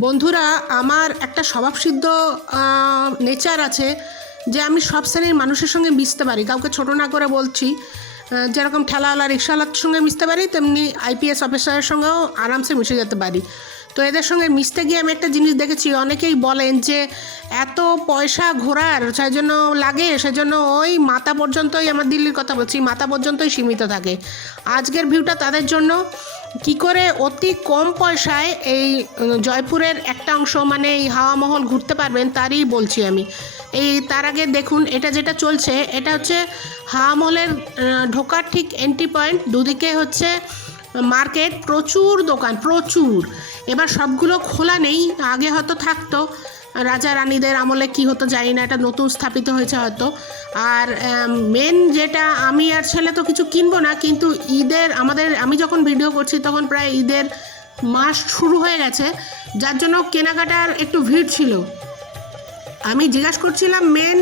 বন্ধুরা, আমার একটা স্বভাবসিদ্ধ নেচার আছে যে আমি সব শ্রেণীর মানুষের সঙ্গে মিশতে পারি। কাউকে ছোট না করে বলছি, যেরকম ঠেলাওয়ালা রিক্সাওয়ালার সঙ্গে মিশতে পারি, তেমনি আইপিএস অফিসারের সঙ্গেও আরামসে মিশে যেতে পারি। তো এদের সঙ্গে মিশতে গিয়ে আমি একটা জিনিস দেখেছি, অনেকেই বলেন যে এত পয়সা ঘোরার সেই জন্য লাগে, সেজন্য ওই মাথা পর্যন্তই, আমার দিল্লির কথা বলছি, মাথা পর্যন্তই সীমিত থাকে। আজকের ভিউটা তাদের জন্য, কি করে অতি কম পয়সায় এই জয়পুরের একটা অংশ মানে এই হাওয়া মহল ঘুরতে পারবেন তারই বলছি আমি। তার আগে দেখুন, এটা যেটা চলছে এটা হচ্ছে হাওয়া মহলের ঢোকার ঠিক এন্ট্রি পয়েন্ট, দুদিকে হচ্ছে মার্কেট, প্রচুর দোকান, প্রচুর। এবার সবগুলো খোলা নেই, আগে হয়তো থাকতো, রাজা রানীদের আমলে কি হতো জানি না, এটা নতুন স্থাপিত হয়েছে হয়তো। আর মেন যেটা, আমি আর ছেলে তো কিছু কিনবো না, কিন্তু ঈদের আমি যখন ভিডিও করছি তখন প্রায় ঈদের মাস শুরু হয়ে গেছে, যার জন্য কেনাকাটার একটু ভিড় ছিল। আমি জিজ্ঞাসা করছিলাম মেন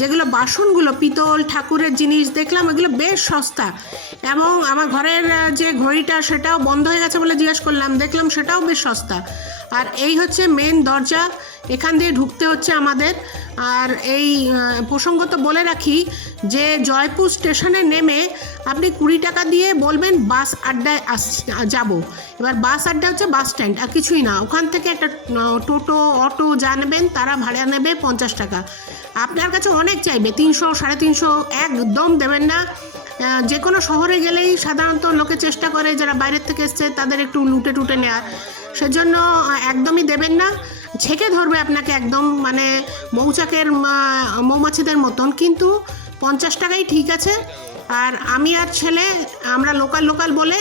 যেগুলো বাসনগুলো, পিতল ঠাকুরের জিনিস দেখলাম এগুলো বেশ সস্তা, এবং আমার ঘরের যে ঘড়িটা সেটাও বন্ধ হয়ে গেছে বলে জিজ্ঞাসা করলাম, দেখলাম সেটাও বেশ সস্তা। আর এই হচ্ছে মেন দরজা, এখান দিয়ে ঢুকতে হচ্ছে আমাদের। আর এই প্রসঙ্গত বলে রাখি যে জয়পুর স্টেশনে নেমে আপনি 20 টাকা দিয়ে বলবেন বাস আড্ডায় যাব। এবার বাস আড্ডা হচ্ছে বাস স্ট্যান্ড, আর কিছুই না। ওখান থেকে একটা টোটো অটো যা নেবেন তারা ভাড়া নেবে 50 টাকা। আপনার কাছে অনেক চাইবে, 300 350, একদম দেবেন না। যে কোনো শহরে গেলেই সাধারণত লোকে চেষ্টা করে, যারা বাইরের থেকে এসছে তাদের একটু লুটে টুটে নেওয়ার, সেজন্য একদমই দেবেন না। ছেঁকে ধরবে আপনাকে একদম, মানে মৌমাছিদের মতন। কিন্তু 50 টাকাই ঠিক আছে। আর আমি আর ছেলে আমরা লোকাল বলে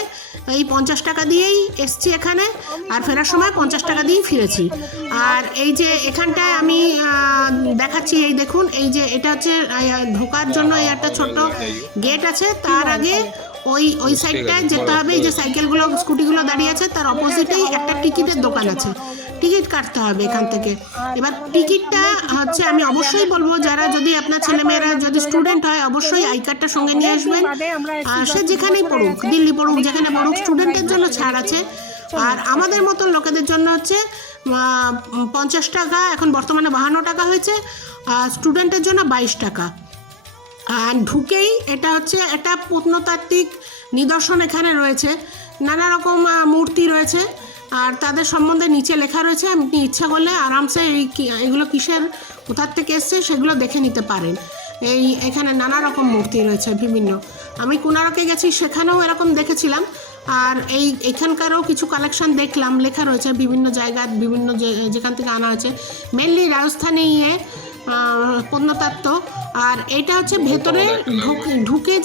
এই 50 টাকা দিয়েই এসছি এখানে, আর ফেরার সময় 50 টাকা দিয়েই ফিরেছি। আর এই যে এখানটায় আমি দেখাচ্ছি, এই দেখুন, এই যে এটা হচ্ছে ঢোকার জন্য এই একটা ছোট্ট গেট আছে, তার আগে ওই সাইডটায় যেতে হবে। এই যে সাইকেলগুলো স্কুটিগুলো দাঁড়িয়ে আছে তার অপোজিটেই একটা টিকিটের দোকান আছে, টিকিট কাটতে হবে এখান থেকে। এবার টিকিটটা হচ্ছে, আমি অবশ্যই বলবো যারা, যদি আপনার ছেলেমেয়েরা যদি স্টুডেন্ট হয়, অবশ্যই আই কার্ডটা সঙ্গে নিয়ে আসবেন। আর সে যেখানেই পড়ুক, দিল্লি পড়ুক, যেখানে পড়ুক, স্টুডেন্টের জন্য ছাড় আছে। আর আমাদের মতন লোকেদের জন্য হচ্ছে 50 টাকা, এখন বর্তমানে 52 টাকা হয়েছে, স্টুডেন্টের জন্য 22 টাকা। আর ঢুকেই এটা হচ্ছে একটা প্রত্নতাত্ত্বিক নিদর্শন এখানে রয়েছে, নানা রকম মূর্তি রয়েছে, আর তাদের সম্বন্ধে নিচে লেখা রয়েছে। আপনি ইচ্ছা করলে আরামসে এগুলো কিসের, কোথার থেকে এসছে সেগুলো দেখে নিতে পারেন। এখানে নানা রকম মূর্তি রয়েছে বিভিন্ন। আমি কোনারকে গেছি, সেখানেও এরকম দেখেছিলাম। আর এখানকারও কিছু কালেকশন দেখলাম, লেখা রয়েছে বিভিন্ন জায়গায়, বিভিন্ন যেখান থেকে আনা হয়েছে, মেনলি রাজস্থানে প্রত্নতত্ত্ব। আর এটা হচ্ছে ভেতরে ঢুকে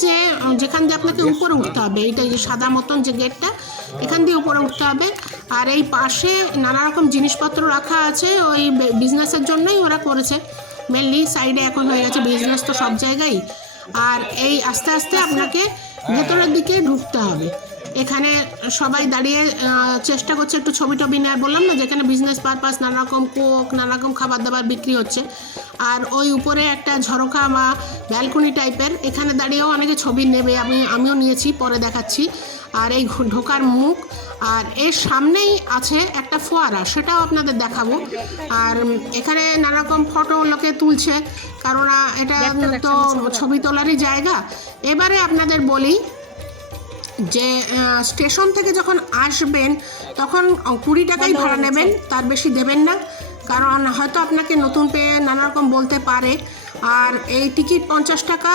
যেখান দিয়ে আপনাকে উপরে উঠতে হবে, এইটা যে সাদা মতন যে গেটটা, এখান দিয়ে উপরে উঠতে হবে। আর এই পাশে নানা রকম জিনিসপত্র রাখা আছে, ওই বিজনেসের জন্যই ওরা করেছে মেনলি। সাইডে এখন হয়ে গেছে বিজনেস তো সব জায়গায়। আর এই আস্তে আস্তে আপনাকে ভেতরের দিকে ঢুকতে হবে। এখানে সবাই দাঁড়িয়ে চেষ্টা করছে একটু ছবি টবি নেওয়ার, বললাম না, যেখানে বিজনেস পারপাস নানা রকম কোক, নানা রকম খাবার দাবার বিক্রি হচ্ছে। আর ওই উপরে একটা ঝরকা বা ব্যালকনি টাইপের, এখানে দাঁড়িয়েও অনেকে ছবি নেবে, আমিও নিয়েছি, পরে দেখাচ্ছি। আর এই ঢোকার মুখ, আর এর সামনেই আছে একটা ফোয়ারা, সেটাও আপনাদের দেখাবো। আর এখানে নানা রকম ফটো লোকে তুলছে, কারণ এটা তো ছবি তোলারই জায়গা। এবারে আপনাদের বলি যে স্টেশন থেকে যখন আসবেন তখন 20 টাকাই ভাড়া নেবেন, তার বেশি দেবেন না, কারণ হয়তো আপনাকে নতুন পেয়ে নানা রকম বলতে পারে। আর এই টিকিট 50 টাকা,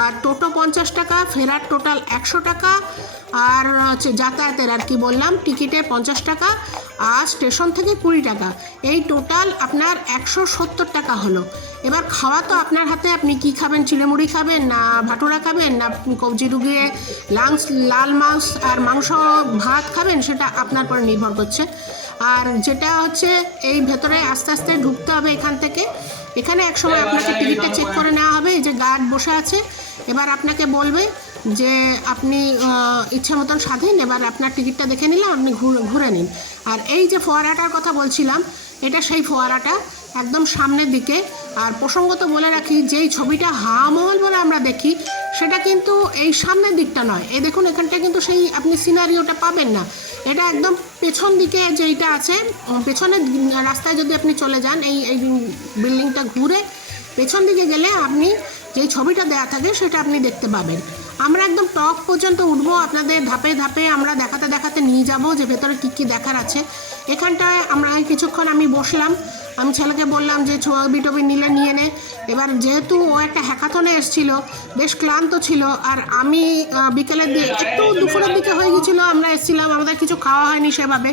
আর টোটো 50 টাকা, ফেরার টোটাল 100 টাকা। আর হচ্ছে যাতায়াতের আর কি বললাম, টিকিটে 50 টাকা, আর স্টেশন থেকে 20 টাকা, এই টোটাল আপনার 170 টাকা হলো। এবার খাওয়া তো আপনার হাতে, আপনি কি খাবেন, চিড়েমুড়ি খাবেন না ভাটুরা খাবেন না কবজি ডুবিয়ে লাল মাংস আর মাংস ভাত খাবেন, সেটা আপনার পরে নির্ভর করছে। আর যেটা হচ্ছে এই ভেতরে আস্তে আস্তে ঢুকতে হবে এখান থেকে। এখানে এক সময় আপনাকে টিকিটটা চেক করে নেওয়া হবে, এই যে গার্ড বসে আছে, এবার আপনাকে বলবে যে আপনি ইচ্ছা মতন স্বাধীন, এবার আপনার টিকিটটা দেখে নিলাম, আপনি ঘুরে নিন। আর এই যে ফোয়ারাটার কথা বলছিলাম, এটা সেই ফোয়ারাটা, একদম সামনের দিকে। আর প্রসঙ্গত বলে রাখি, যেই ছবিটা হাওয়া মহল বলে আমরা দেখি সেটা কিন্তু এই সামনের দিকটা নয়। এই দেখুন, এখানটা কিন্তু সেই আপনি সিনারিওটা পাবেন না। এটা একদম পেছন দিকে যেইটা আছে, পেছনের রাস্তায় যদি আপনি চলে যান, এই বিল্ডিংটা ঘুরে পেছন দিকে গেলে আপনি যেই ছবিটা দেওয়া থাকে সেটা আপনি দেখতে পাবেন। আমরা একদম টপ পর্যন্ত উঠবো, আপনাদের ধাপে ধাপে আমরা দেখাতে দেখাতে নিয়ে যাব যে ভেতরে কী কী দেখার আছে। এখানটায় আমরা কিছুক্ষণ আমি বসলাম, আমি ছেলেকে বললাম যে ছবি টবি নিলে নিয়ে নে। এবার যেহেতু ও একটা হ্যাকাথনে এসেছিল, বেশ ক্লান্ত ছিল, আর আমি বিকেলের দিকে একটু দুপুরের দিকে হয়ে গেছিলো আমরা এসেছিলাম, আমাদের কিছু খাওয়া হয়নি সেভাবে,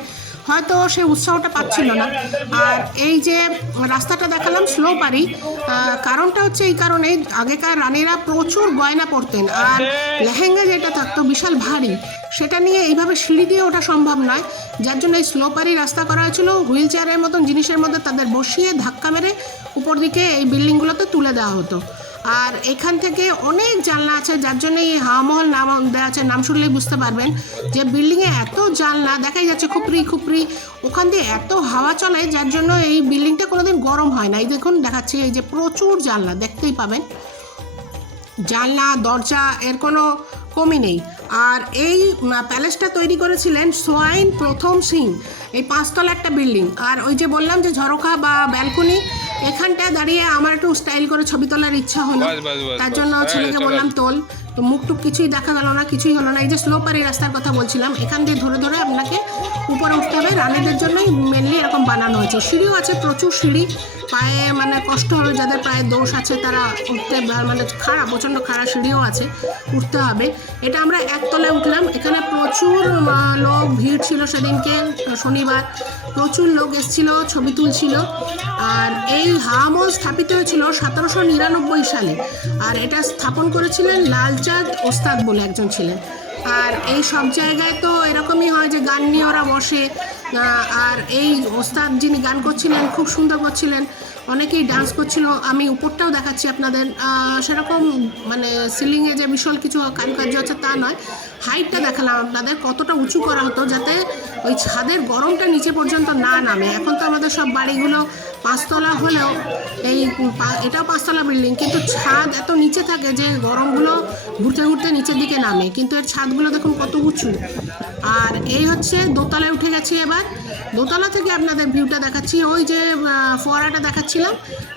হয়তো সে উৎসাহটা পাচ্ছিল না। আর এই যে রাস্তাটা দেখালাম স্লোপারি, কারণটা হচ্ছে এই কারণেই, আগেকার রানীরা প্রচুর গয়না পরতেন, আর লেহেঙ্গা যেটা থাকতো বিশাল ভারী, সেটা নিয়ে এইভাবে সিঁড়ি দিয়ে ওঠা সম্ভব নয়, যার জন্য এই স্লোপারি রাস্তা করা হয়েছিল। হুইল চেয়ারের মতন জিনিসের মধ্যে তাদের বসিয়ে ধাক্কা মেরে উপর দিকে এই বিল্ডিংগুলোতে তুলে দেওয়া হতো। আর এখান থেকে অনেক জানলা আছে, যার জন্য এই হাওয়ামহল নাম দেওয়া আছে। নাম শুনলেই বুঝতে পারবেন যে বিল্ডিংয়ে এত জানলা দেখাই যাচ্ছে, খুপড়ি খুপড়ি, ওখান দিয়ে এত হাওয়া চলে, যার জন্য এই বিল্ডিংটা কোনোদিন গরম হয় না। এই দেখুন দেখাচ্ছি, এই যে প্রচুর জানলা দেখতেই পাবেন, জানলা দরজা এর কোনো কমই নেই। আর এই প্যালেসটা তৈরি করেছিলেন সোয়াইন প্রথম সিং। এই 5 তলা একটা বিল্ডিং। আর ওই যে বললাম যে ঝরোখা বা ব্যালকনি, এখানটায় দাঁড়িয়ে আমার একটু স্টাইল করে ছবি তোলার ইচ্ছা হলো, তার জন্য ছেলেকে বললাম তোল। তো মুখটুক কিছুই দেখা গেল না, কিছুই হলো না। এই যে স্লোপারি রাস্তার কথা বলছিলাম, এখান দিয়ে ধরে ধরে আপনাকে উপরে উঠতে হবে। রানীদের জন্যই মেনলি এরকম বানানো হয়েছে। সিঁড়িও আছে, প্রচুর সিঁড়ি, পায়ে মানে কষ্ট হবে, যাদের পায়ে দোষ আছে তারা উঠতে মানে খাড়া, প্রচণ্ড খাড়া সিঁড়িও আছে, উঠতে হবে। এটা আমরা একতলায় উঠলাম। এখানে প্রচুর লোক ভিড় ছিল সেদিনকে, শনিবার, প্রচুর লোক এসেছিল, ছবি তুলছিল। আর এই হাওয়ামহল স্থাপিত হয়েছিল 1799 সালে, আর এটা স্থাপন করেছিলেন লালচাঁদ ওস্তাদ বলে একজন ছিলেন। আর এই সব জায়গায় তো এরকমই হয় যে গান নিয়ে ওরা বসে, আর এই ওস্তাদ যিনি গান করছিলেন খুব সুন্দর করছিলেন, অনেকেই ডান্স করছিল। আমি উপরটাও দেখাচ্ছি আপনাদের, সেরকম মানে সিলিংয়ে যে বিশাল কিছু কারুকার্য আছে তা নয়, হাইটটা দেখালাম আপনাদের, কতটা উঁচু করা হতো যাতে ওই ছাদের গরমটা নিচে পর্যন্ত না নামে। এখন তো আমাদের সব বাড়িগুলো 5 তলা হলেও, এটাও 5 তলা বিল্ডিং, কিন্তু ছাদ এত নিচে থাকে যে গরমগুলো ঘুরতে ঘুরতে নিচের দিকে নামে, কিন্তু এর ছাদগুলো দেখুন কত উঁচু। আর এই হচ্ছে দোতলায় উঠে গেছি। এবার দোতলা থেকে আপনাদের ভিউটা দেখাচ্ছি। ওই যে ফোয়ারাটা দেখাচ্ছিলাম,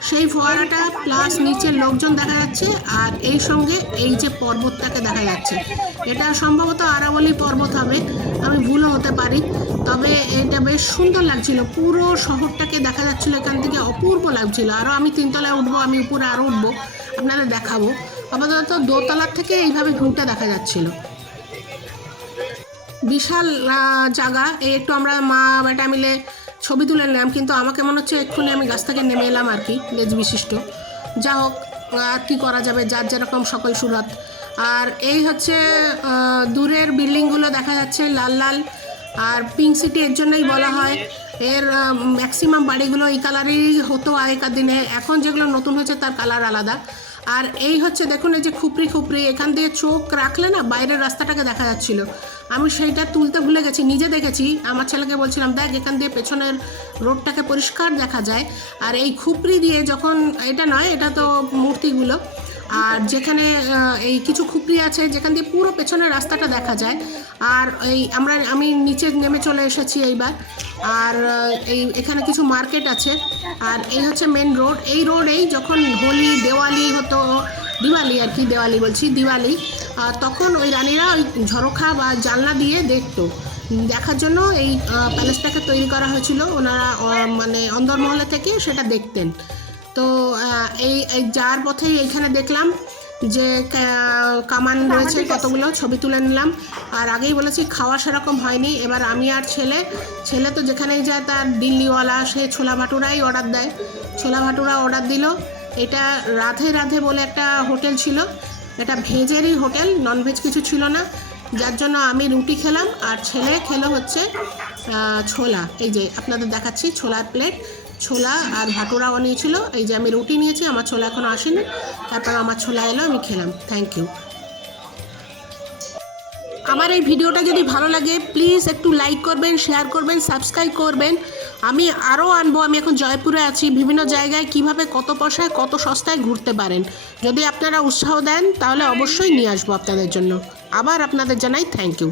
সেই ফোয়ারাটা প্লাস নিচের লোকজন দেখা যাচ্ছে, আর এই সঙ্গে এই যে পর্বতটাকে দেখা যাচ্ছে। এটা সম্ভবত আরাবলী পর্বত হবে, আমি ভুলও হতে পারি, তবে এটা বেশ সুন্দর লাগছিল। পুরো শহরটাকে দেখা যাচ্ছিল এখান থেকে, অপূর্ব লাগছিল। আরও আমি 3 তলায় উঠবো, আমি উপরে আরও উঠবো, আপনাদের দেখাবো। আপাতত দোতলার থেকে এইভাবে ভিউটা দেখা যাচ্ছিল। বিশাল জায়গা। এই একটু আমরা মা বেটা মিলে ছবি তুলে নিলাম, কিন্তু আমাকে মনে হচ্ছে এক্ষুনি আমি গাছ থেকে নেমে এলাম আর কি, লেজ বিশিষ্ট। যা হোক, আর কি করা যাবে, যার যেরকম সকল সুরত। আর এই হচ্ছে দূরের বিল্ডিংগুলো দেখা যাচ্ছে লাল লাল, আর পিঙ্ক সিটি এর জন্যই বলা হয়। এর ম্যাক্সিমাম বাড়িগুলো এই কালারেরই হতো আগেকার দিনে, এখন যেগুলো নতুন হয়েছে তার কালার আলাদা। আর এই হচ্ছে দেখুন, এই যে খুপড়ি খুপড়ি, এখান দিয়ে চোখ রাখলে না বাইরের রাস্তাটাকে দেখা যাচ্ছিল। আমি সেইটা তুলতে ভুলে গেছি, নিজে দেখেছি, আমার ছেলেকে বলছিলাম দেখ এখান দিয়ে পেছনের রোডটাকে পরিষ্কার দেখা যায়। আর এই খুপড়ি দিয়ে যখন, এটা নয়, এটা তো মূর্তিগুলো, আর যেখানে এই কিছু খুপড়ি আছে যেখান দিয়ে পুরো পেছনের রাস্তাটা দেখা যায়। আর আমি নিচে নেমে চলে এসেছি এইবার। আর এখানে কিছু মার্কেট আছে। আর এই হচ্ছে মেন রোড। এই রোডেই যখন হোলি, দেওয়ালি হতো, দিওয়ালি আর কি, দেওয়ালি বলছি, দিওয়ালি, তখন ওই রানীরা ওই ঝরোখা বা জানলা দিয়ে দেখতো, দেখার জন্য এই প্যালেসটাকে তৈরি করা হয়েছিল। ওনারা মানে অন্দরমহলে থেকে সেটা দেখতেন। তো এই যাওয়ার পথেই এইখানে দেখলাম যে কামান রয়েছে কতগুলো, ছবি তুলে নিলাম। আর আগেই বলেছি খাওয়া সেরকম হয়নি। এবার আমি আর ছেলে তো যেখানেই যায় তার দিল্লিওয়ালা, সে ছোলা ভাটুরাই অর্ডার দেয়, ছোলা ভাটুরা অর্ডার দিল। এটা রাধে রাধে বলে একটা হোটেল ছিল, এটা ভেজেরই হোটেল, ননভেজ কিছু ছিল না, যার জন্য আমি রুটি খেলাম আর ছেলে খেলো হচ্ছে ছোলা। এই যে আপনাদের দেখাচ্ছি ছোলার প্লেট, ছোলা আর ভাটুরাও নিয়েছিল। এই যে আমি রুটি নিয়েছি, আমার ছোলা এখনও আসেনি, তারপর আমার ছোলা এলো, আমি খেলাম। Thank you. আমার এই ভিডিওটা যদি ভালো লাগে প্লিজ একটু লাইক করবেন, শেয়ার করবেন, সাবস্ক্রাইব করবেন। আমি আরও আনবো। আমি এখন জয়পুরে আছি, বিভিন্ন জায়গায় কিভাবে কত পয়সায় কত সস্তায় ঘুরতে পারেন। যদি আপনারা উৎসাহ দেন তাহলে অবশ্যই নিয়ে আসবো আপনাদের জন্য। আবার আপনাদের জানাই থ্যাংক ইউ।